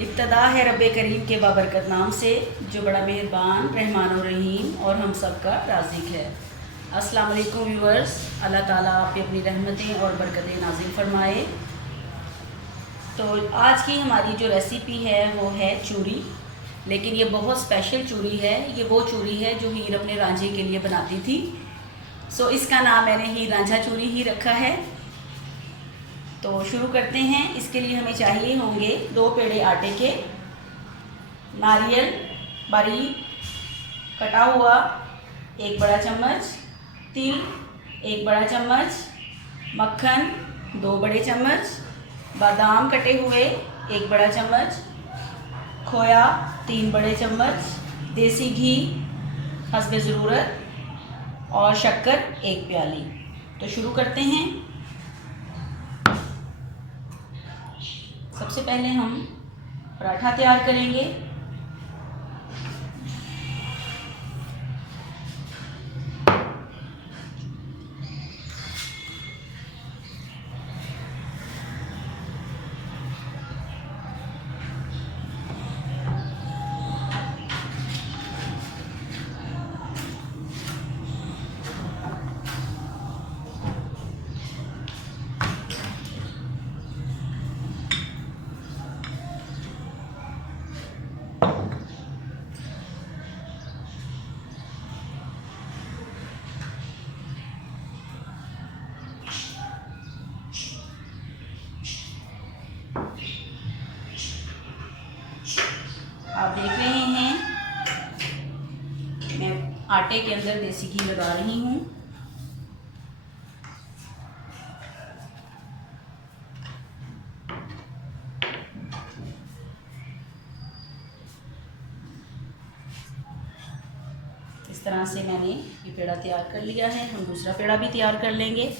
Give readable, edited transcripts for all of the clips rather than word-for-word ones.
इब्तदा है रब्बे करीम के बाबरकत नाम से, जो बड़ा मेहरबान रहमान और रहीम और हम सब का राज़िक है। अस्सलाम वालेकुम व्यूअर्स, अल्लाह ताला आप पे अपनी रहमतें और बरकतें नाज़िल फरमाए। तो आज की हमारी जो रेसिपी है वो है चूरी, लेकिन ये बहुत स्पेशल चूरी है। ये वो चूरी है जो हीर अपने रांझे के लिए बनाती थी। सो इसका नाम मैंने हीर रांझा चूरी ही रखा है। तो शुरू करते हैं। इसके लिए हमें चाहिए होंगे 2 पेड़े आटे के, नारियल बारीक कटा हुआ 1 बड़ा चम्मच, तिल 1 बड़ा चम्मच, मक्खन 2 बड़े चम्मच, बादाम कटे हुए 1 बड़ा चम्मच, खोया 3 बड़े चम्मच, देसी घी हस्बे ज़रूरत और शक्कर 1 प्याली। तो शुरू करते हैं। सबसे पहले हम पराठा तैयार करेंगे। आप देख रहे हैं मैं आटे के अंदर देसी घी लगा रही हूँ। इस तरह से मैंने ये पेड़ा तैयार कर लिया है। हम दूसरा पेड़ा भी तैयार कर लेंगे।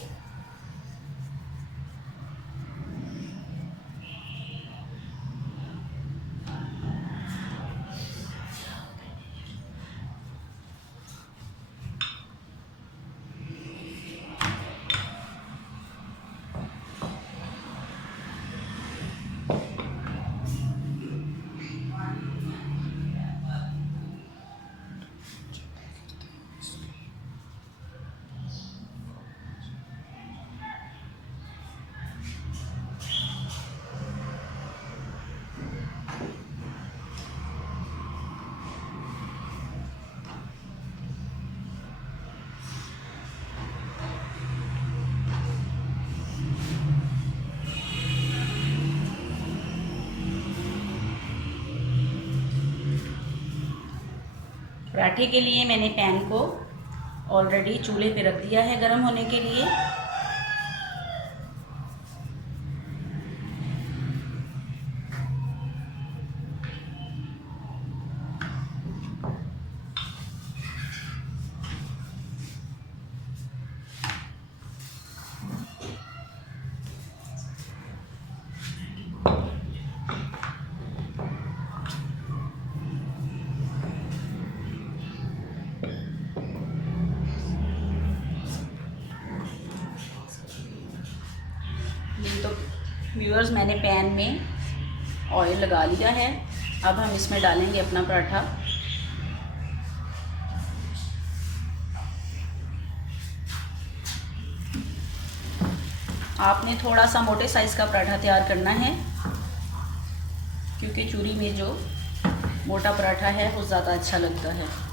पराठे के लिए मैंने पैन को ऑलरेडी चूल्हे पे रख दिया है गर्म होने के लिए। तो व्यूअर्स, मैंने पैन में ऑयल लगा लिया है। अब हम इसमें डालेंगे अपना पराठा। आपने थोड़ा सा मोटे साइज़ का पराठा तैयार करना है, क्योंकि चूरी में जो मोटा पराठा है वो ज़्यादा अच्छा लगता है।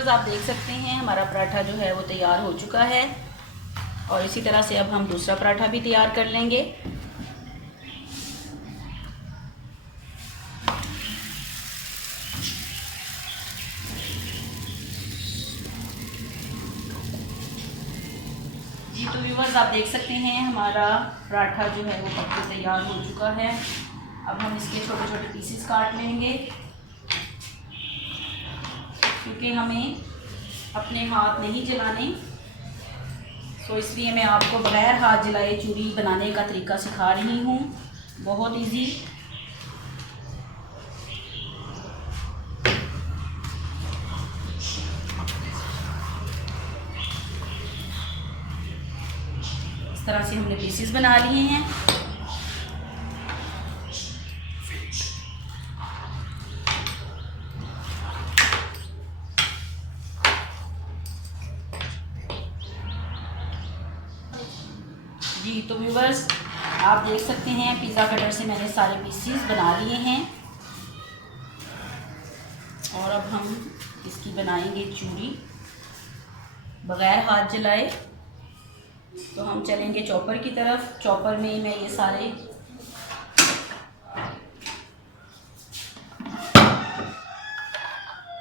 व्यूअर्स, आप देख सकते हैं हमारा पराठा जो है वो तैयार हो चुका है और इसी तरह से अब हम दूसरा पराठा भी तैयार कर लेंगे। जी तो व्यूअर्स, आप देख सकते हैं हमारा पराठा जो है वो पक के तैयार हो चुका है। अब हम इसके छोटे छोटे पीसेस काट लेंगे, क्योंकि हमें अपने हाथ नहीं जलाने, तो इसलिए मैं आपको बगैर हाथ जलाए चूरी बनाने का तरीका सिखा रही हूँ। बहुत इजी। इस तरह से हमने पीसेस बना लिए हैं। जी तो व्यूवर्स, आप देख सकते हैं पिज़्ज़ा कटर से मैंने सारे पीसेस बना लिए हैं और अब हम इसकी बनाएंगे चूरी बगैर हाथ जलाए। तो हम चलेंगे चॉपर की तरफ। चॉपर में मैं ये सारे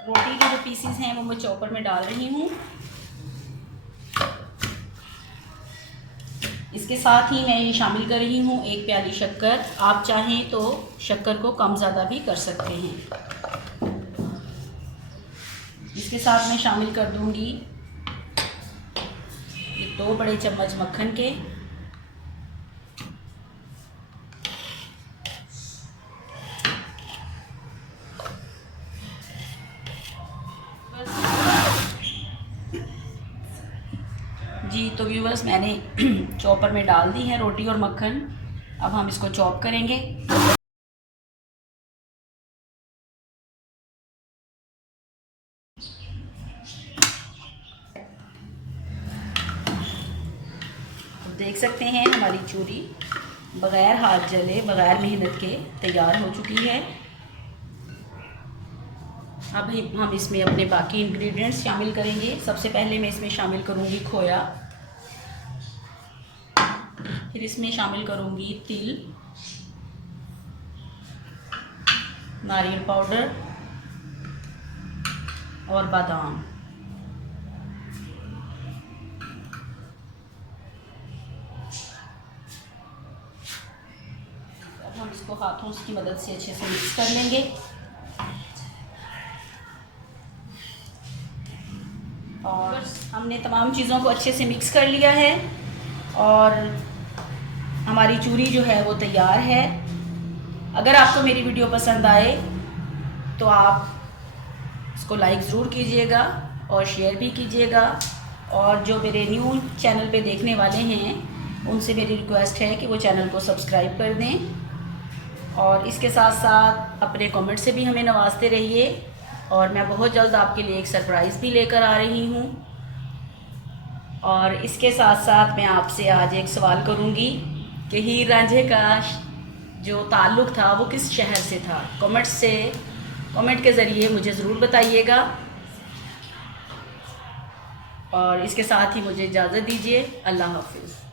रोटी के जो पीसेस हैं वो मैं चॉपर में डाल रही हूँ। इसके साथ ही मैं ये शामिल कर रही हूँ 1 प्याली शक्कर। आप चाहें तो शक्कर को कम ज़्यादा भी कर सकते हैं। इसके साथ मैं शामिल कर दूँगी ये 2 बड़े चम्मच मक्खन के। जी तो व्यूवर्स, मैंने चॉपर में डाल दी है रोटी और मक्खन। अब हम इसको चॉप करेंगे। तो देख सकते हैं हमारी चूरी बगैर हाथ जले, बगैर मेहनत के तैयार हो चुकी है। अब हम इसमें अपने बाकी इंग्रेडिएंट्स शामिल करेंगे। सबसे पहले मैं इसमें शामिल करूंगी खोया, फिर इसमें शामिल करूंगी तिल, नारियल पाउडर और बादाम। अब हम इसको हाथों की मदद से अच्छे से मिक्स कर लेंगे। और हमने तमाम चीज़ों को अच्छे से मिक्स कर लिया है और हमारी चूरी जो है वो तैयार है। अगर आपको मेरी वीडियो पसंद आए तो आप इसको लाइक ज़रूर कीजिएगा और शेयर भी कीजिएगा। और जो मेरे न्यू चैनल पे देखने वाले हैं उनसे मेरी रिक्वेस्ट है कि वो चैनल को सब्सक्राइब कर दें और इसके साथ साथ अपने कमेंट से भी हमें नवाजते रहिए। और मैं बहुत जल्द आपके लिए एक सरप्राइज़ भी लेकर आ रही हूँ। और इसके साथ साथ मैं आपसे आज एक सवाल करूँगी कि हीर रांझे का जो ताल्लुक़ था वो किस शहर से था। कमेंट के ज़रिए मुझे ज़रूर बताइएगा। और इसके साथ ही मुझे इजाज़त दीजिए। अल्लाह हाफ़िज़।